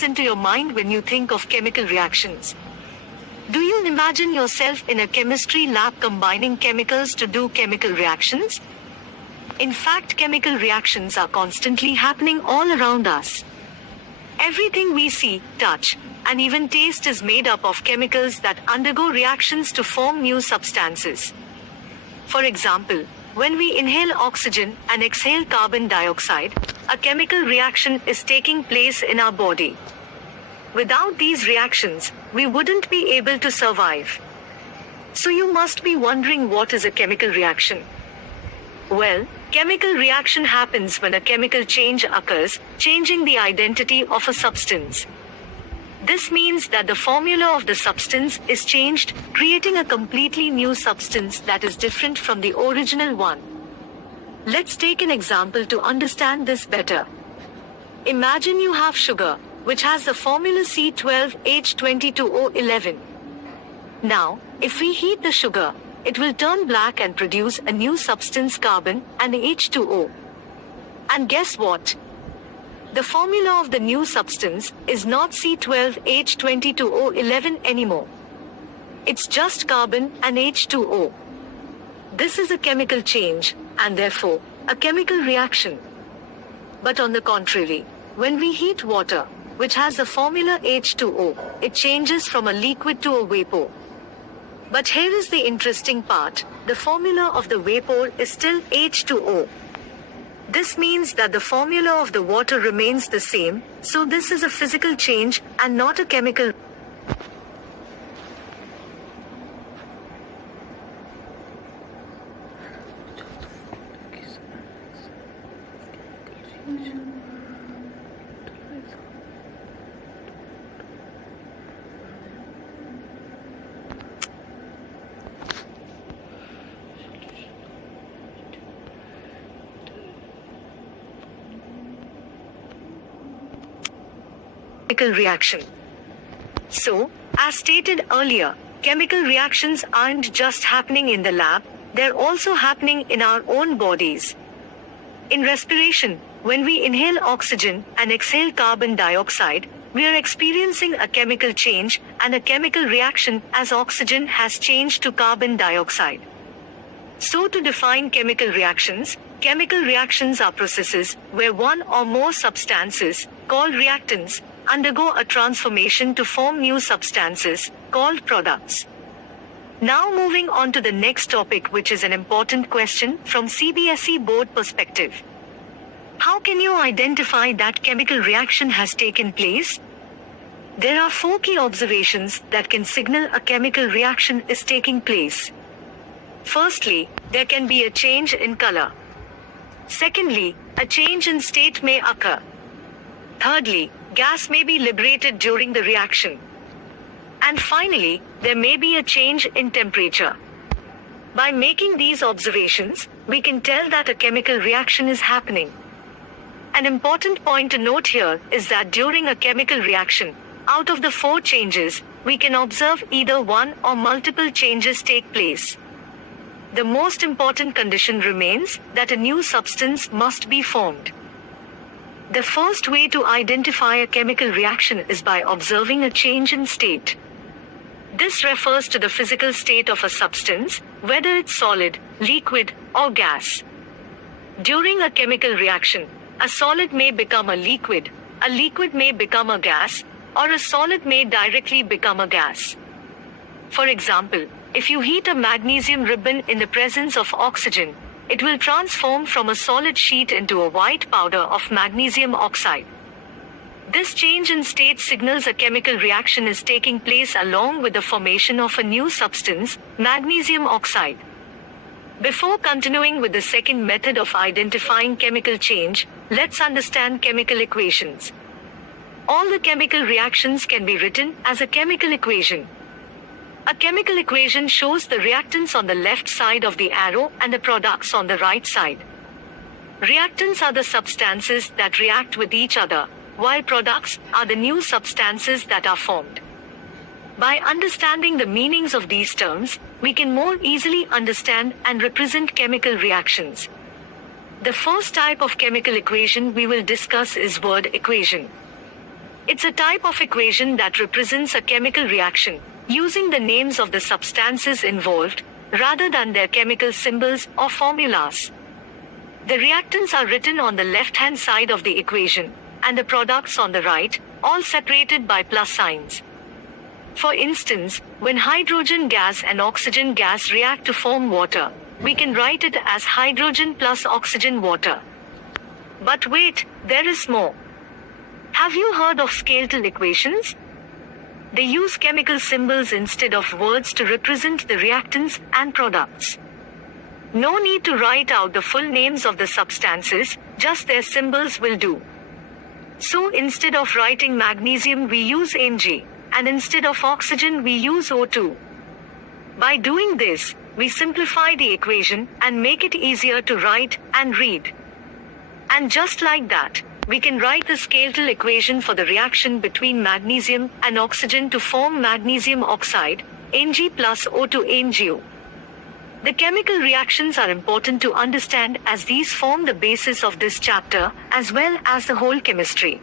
into your mind when you think of chemical reactions? Do you imagine yourself in a chemistry lab combining chemicals to do chemical reactions? In fact, chemical reactions are constantly happening all around us. Everything we see, touch, and even taste is made up of chemicals that undergo reactions to form new substances. For example, when we inhale oxygen and exhale carbon dioxide, a chemical reaction is taking place in our body. Without these reactions, we wouldn't be able to survive. So you must be wondering, what is a chemical reaction? Well, chemical reaction happens when a chemical change occurs, changing the identity of a substance. This means that the formula of the substance is changed, creating a completely new substance that is different from the original one. Let's take an example to understand this better. Imagine you have sugar, which has the formula C12H22O11. Now, if we heat the sugar, it will turn black and produce a new substance, carbon and H2O. And guess what? The formula of the new substance is not C12H22O11 anymore. It's just carbon and H2O. This is a chemical change, and therefore, a chemical reaction. But on the contrary, when we heat water, which has the formula H2O, it changes from a liquid to a vapor. But here is the interesting part, the formula of the vapor is still H2O. This means that the formula of the water remains the same, so this is a physical change and not a chemical. Chemical reaction. So, as stated earlier, chemical reactions aren't just happening in the lab, they're also happening in our own bodies. In respiration, when we inhale oxygen and exhale carbon dioxide, we are experiencing a chemical change and a chemical reaction as oxygen has changed to carbon dioxide. So, to define chemical reactions are processes where one or more substances, called reactants, undergo a transformation to form new substances, called products. Now moving on to the next topic, which is an important question from CBSE board perspective. How can you identify that chemical reaction has taken place? There are 4 key observations that can signal a chemical reaction is taking place. Firstly, there can be a change in color. Secondly, a change in state may occur. Thirdly, gas may be liberated during the reaction. And finally, there may be a change in temperature. By making these observations, we can tell that a chemical reaction is happening. An important point to note here is that during a chemical reaction, out of the 4 changes, we can observe either one or multiple changes take place. The most important condition remains that a new substance must be formed. The first way to identify a chemical reaction is by observing a change in state. This refers to the physical state of a substance, whether it's solid, liquid, or gas. During a chemical reaction, a solid may become a liquid may become a gas, or a solid may directly become a gas. For example, if you heat a magnesium ribbon in the presence of oxygen, it will transform from a solid sheet into a white powder of magnesium oxide. This change in state signals a chemical reaction is taking place along with the formation of a new substance, magnesium oxide. Before continuing with the second method of identifying chemical change, let's understand chemical equations. All the chemical reactions can be written as a chemical equation. A chemical equation shows the reactants on the left side of the arrow and the products on the right side. Reactants are the substances that react with each other, while products are the new substances that are formed. By understanding the meanings of these terms, we can more easily understand and represent chemical reactions. The first type of chemical equation we will discuss is word equation. It's a type of equation that represents a chemical reaction, using the names of the substances involved, rather than their chemical symbols or formulas. The reactants are written on the left-hand side of the equation, and the products on the right, all separated by plus signs. For instance, when hydrogen gas and oxygen gas react to form water, we can write it as hydrogen plus oxygen water. But wait, there is more. Have you heard of skeletal equations? They use chemical symbols instead of words to represent the reactants and products. No need to write out the full names of the substances, just their symbols will do. So instead of writing magnesium we use Mg, and instead of oxygen we use O2. By doing this, we simplify the equation and make it easier to write and read. And just like that, we can write the skeletal equation for the reaction between magnesium and oxygen to form magnesium oxide, Mg plus O2 MgO. The chemical reactions are important to understand as these form the basis of this chapter as well as the whole chemistry.